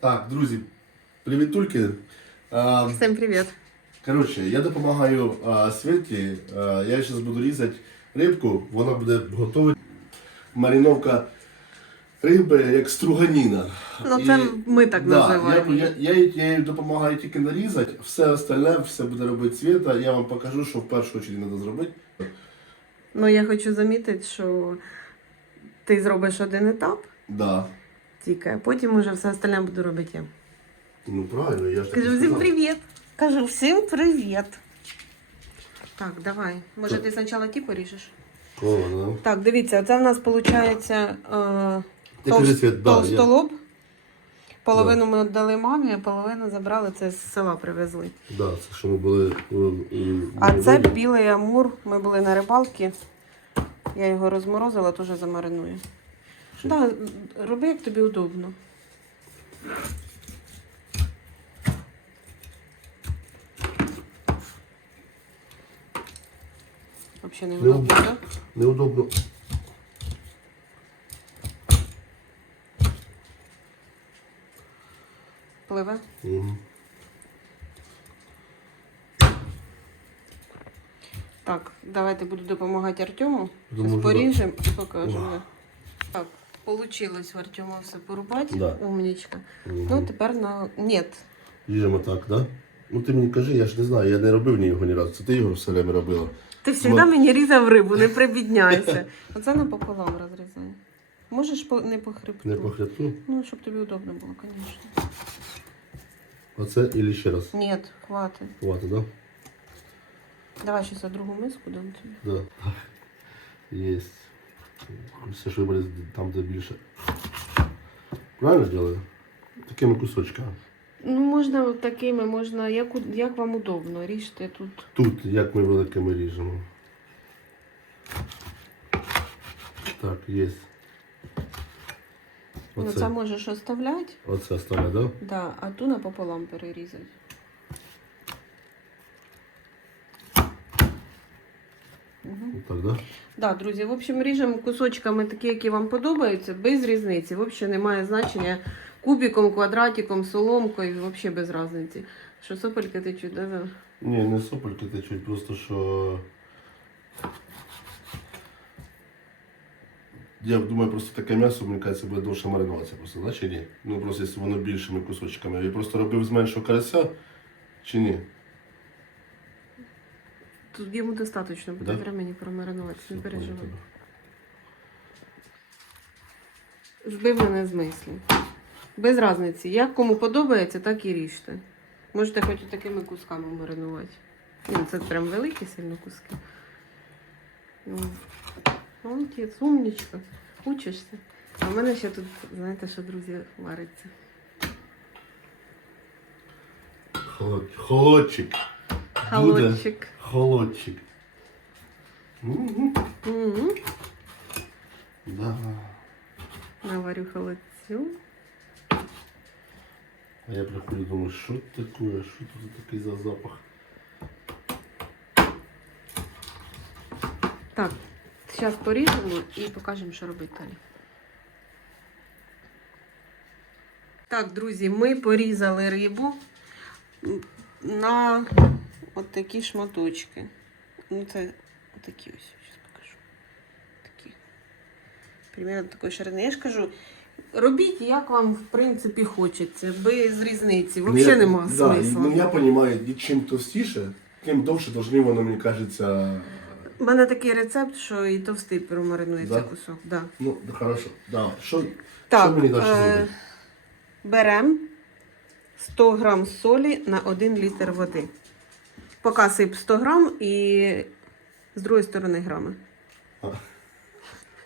Так, друзі, привітульки. А, Всім привіт. коротше, я допомагаю а, Світі. А, я зараз буду різати рибку, вона буде готова. Маріновка риби як струганіна. Ну, І- ми так да, називаємо. Я, я, я, їй- я їй допомагаю тільки нарізати, все остальне все буде робити Світа. Я вам покажу, що в першу чергу треба зробити. Ну, я хочу замітити, що ти зробиш один етап Да. Тільки, а потім уже все остальне буду робити я. Ну правильно, я ж так і Кажу всім сказав. привіт. Кажу всім привіт. Так, давай. Може, ти спочатку ті поріжеш? О, да. Так, дивіться, це в нас виходить е, Ти кажи, Світ, да, я- товстолоб. Половину ми віддали мамі, а половину забрали, це з села привезли. Да, це що ми були. е, е, А на це білий амур. Ми були на рибалці. Я його розморозила, теж замариную. Чи- Так, да, роби як тобі удобно. Взагалі не Ну. удобно, так? Неудобно. Пливе. Мгм. Так, давайте буду допомагати Артему. Зараз поріжемо і покажемо. Так, вийшло у Артема все порубати. Да. Умнічка. Мгм. Ну, тепер на. Ні. Ріжемо так, да? Ну ти мені кажи, я ж не знаю, я не робив ні його ні разу. Це ти його все время робила. Ти завжди Ну. мені різав рибу, не прибідняйся. Оце напополам розрізай. Можеш по, не по хребту. Не по хребту. Ну, щоб тобі удобно було, звісно. Оце і ще раз. Ні, хватить. Хватить, да? Давай ще за другу миску дам тобі. Да. Єсть. Все, що вибрати там, де більше. Правильно зробили? Такими кусочками. Ну, можна такими, можна, як, як вам удобно. Ріжте тут. Тут, як ми великими ріжемо. Так, є. Ну, Оце, це можеш оставляти, оце стане, да? да, а ту напополам перерізати. Угу. Так, да? Да, друзі, в общем, ріжемо кусочками такі, які вам подобаються, без різниці. Взагалі немає значення кубиком, квадратиком, соломкою, взагалі без різниці. Що сопельки течуть, да? да? Ні, не сопельки течуть, просто що. Я думаю, просто таке м'ясо, мені кажеться, буде довше маринуватися просто, да, чи ні? Ну просто якщо воно більшими кусочками. Я просто робив з меншого карася, чи ні? Тут йому достатньо буде Да? времени промаринуватися, не переживай. Збив мене з мислі. Без різниці. Як кому подобається, так і ріжте. Можете хоч і такими кусками маринувати. Це прям великі сильно куски. Ну, Молодець, умнічка. Учишся. А в мене ще тут, знаєте, що, друзі, вариться. Холод... Холодчик. Холодчик. Холодчик. Мгм. Угу. Да. Наварю холодцю. А я приходжу, думаю, що таке, що тут такий за запах? Так, зараз поріжемо і покажемо, що робити далі. Так, друзі, ми порізали рибу на от такі шматочки. Ну, це отакі ось, зараз покажу. Такі. Примерно такої ширини. Я ж кажу, робіть, як вам, в принципі, хочеться, без різниці. Взагалі нема да, смисла. Ну, я розумію, і чим товстіше, тим довше должны воно, мені кажеться. У мене такий рецепт, що і товстий промаринується Да? кусок. Да. Ну, хорошо. Да. Що, Так, що мені далі е, зробити? беремо 100 грам солі на 1 літр води. Поки сип 100 грам і з другої сторони грами.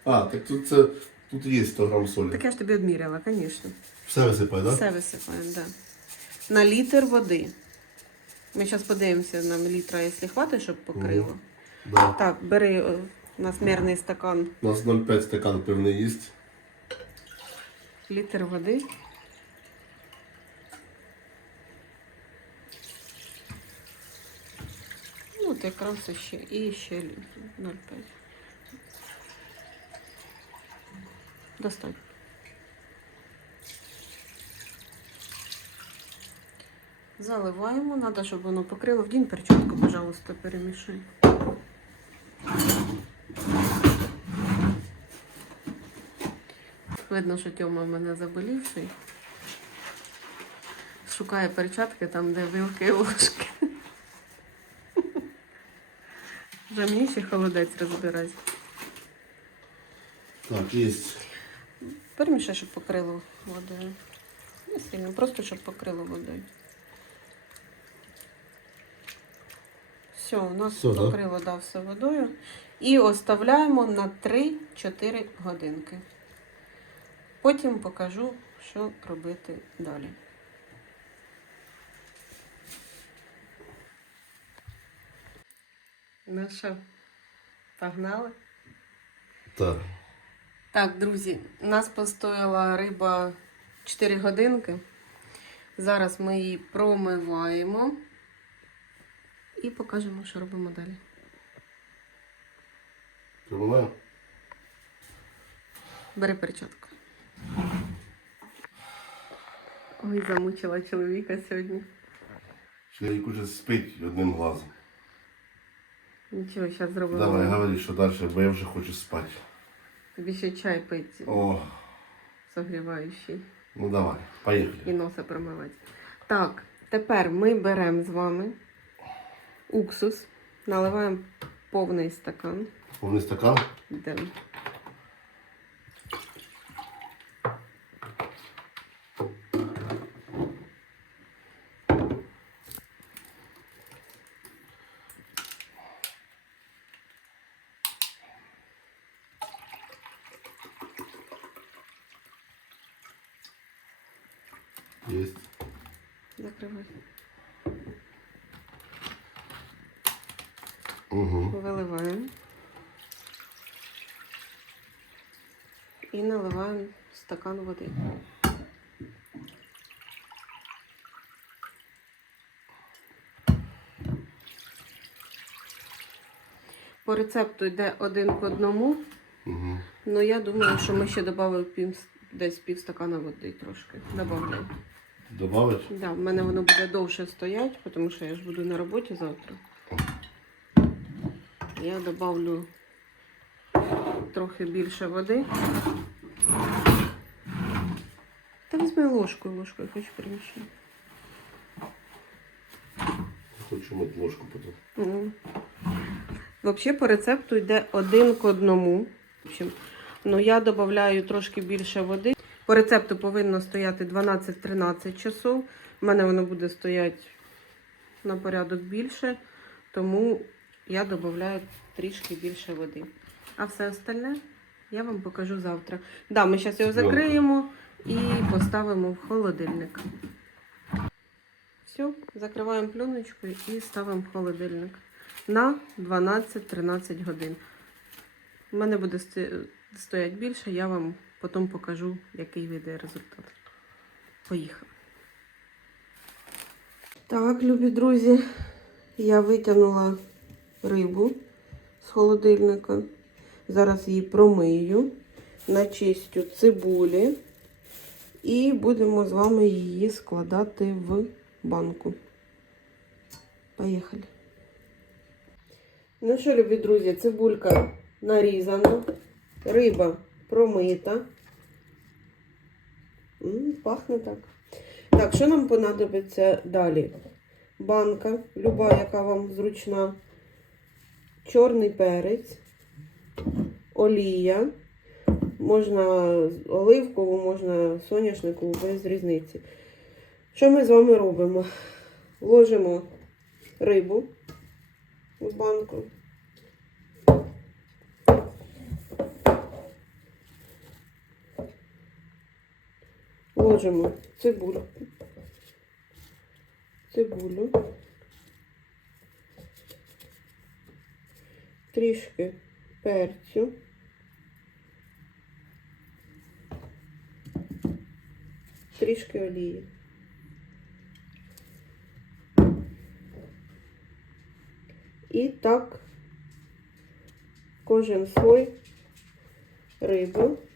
А, так тут це тут є 100 грам солі. Так я ж тобі відміряла, звісно. Все висипай, так? Да? Все висипаємо, так. Да. На літр води. Ми зараз подивимося на літра, якщо хватить, щоб покрило. Да. Так, бери о, у нас мірний стакан У нас 0,5 стакан пивний їсть. літр води. От якраз ще. І ще 0,5. Достань. Заливаємо, треба, щоб воно покрило. Вдінь перчатку, пожалуйста, перемішай. Видно, що Тьома в мене заболівший. Шукає перчатки там, де вилки і ложки. Вже мені ще холодець розбирати. Так, є. Перемішай, щоб покрило водою. Не сильно, просто щоб покрило водою. Все, у нас Все, да? покрило да, все водою. І оставляємо на 3-4 годинки. Потім покажу, що робити далі. Ну що, погнали? Так. Так, друзі, у нас постояла риба 4 годинки. Зараз ми її промиваємо і покажемо, що робимо далі. Понимаю? Бери перчатку. Ой, замучила чоловіка сьогодні. Чоловік уже спить одним глазом. Нічого, зараз зробимо. Давай, говори, що далі, бо я вже хочу спати. Тобі ще чай пити, О, согріваючий. ну давай, поїхали. І носа промивати. Так, тепер ми беремо з вами уксус, наливаємо повний стакан. Повний стакан. Да. Есть. Закривай. Угу. Виливаємо. І наливаємо стакан води. По рецепту йде один к одному. Угу. Ну, я думаю, що ми ще додали десь пів стакана води трошки. Добавляємо. Добавить? Да, в мене воно буде довше стояти, тому що я ж буду на роботі завтра. Я добавлю трохи більше води. Та візьми ложкою, ложкою, хоч приміщення. Хочу мати ложку потім. Ну. Взагалі по рецепту йде один к одному. Ну я додаю трошки більше води. По рецепту повинно стояти 12-13 часов. У мене воно буде стояти на порядок більше, тому я додаю трішки більше води. А все остальне я вам покажу завтра. Да, ми зараз його закриємо і поставимо в холодильник. Все, закриваємо пленочкою і ставимо в холодильник на 12-13 годин. У мене буде сто- стояти більше, я вам потім покажу, який вийде результат. Поїхали. Так, любі друзі, я витягнула рибу з холодильника. Зараз її промию, начистю цибулі і будемо з вами її складати в банку. Поїхали. Ну що, любі друзі, цибулька нарізана, риба промита. Пахне так. Так, що нам понадобиться далі? Банка, люба, яка вам зручна, чорний перець, олія. Можна оливкову, можна соняшникову, без різниці. Що ми з вами робимо? Ложимо рибу в банку. Ложимо цибулю. Цибулю. Трішки перцю. Трішки олії. І так кожен слой риби.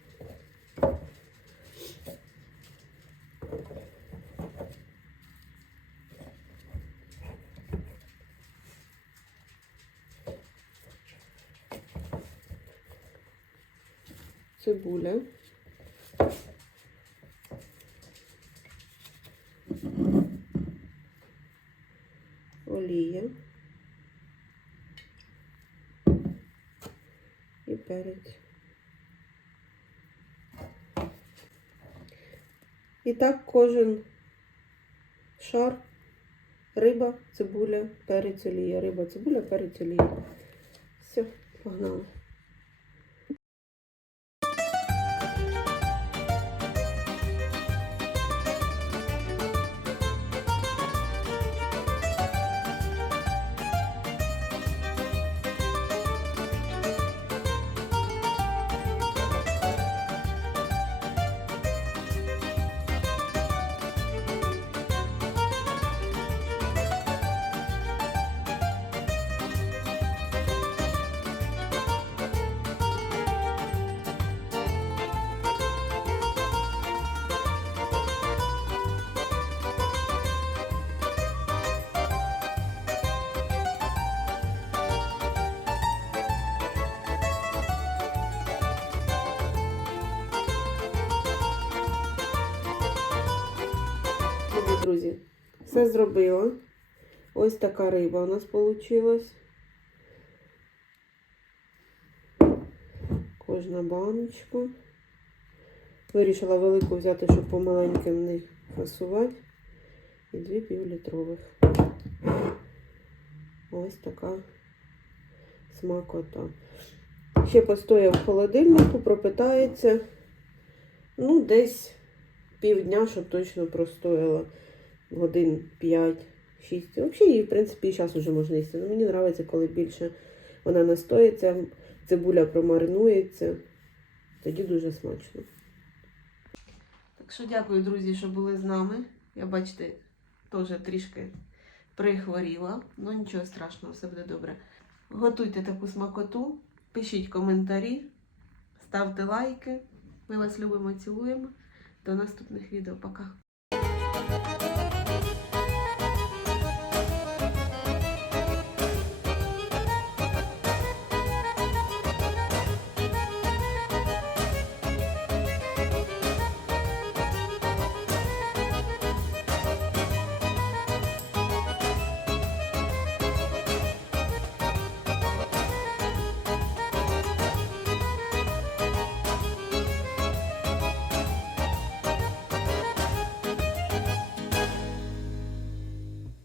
Цибуля. Олія. І перець. І так кожен шар, риба, цибуля, перець, олія, риба, цибуля, перець, олія. Все, погнали. Друзі, все зробила. Ось така риба у нас вийшла. Кожна баночка. Вирішила велику взяти, щоб помаленьким не фасувати. І дві півлітрових. Ось така смакота. Ще постояв в холодильнику, пропитається. Ну, десь півдня, щоб точно простояла годин 5-6. Взагалі, її, в принципі, і зараз вже можна їсти. Ну, мені подобається, коли більше вона настоїться, цибуля промаринується. Тоді дуже смачно. Так що дякую, друзі, що були з нами. Я бачите, теж трішки прихворіла. Ну нічого страшного, все буде добре. Готуйте таку смакоту, пишіть коментарі, ставте лайки. Ми вас любимо, цілуємо. До наступних відео. Пока.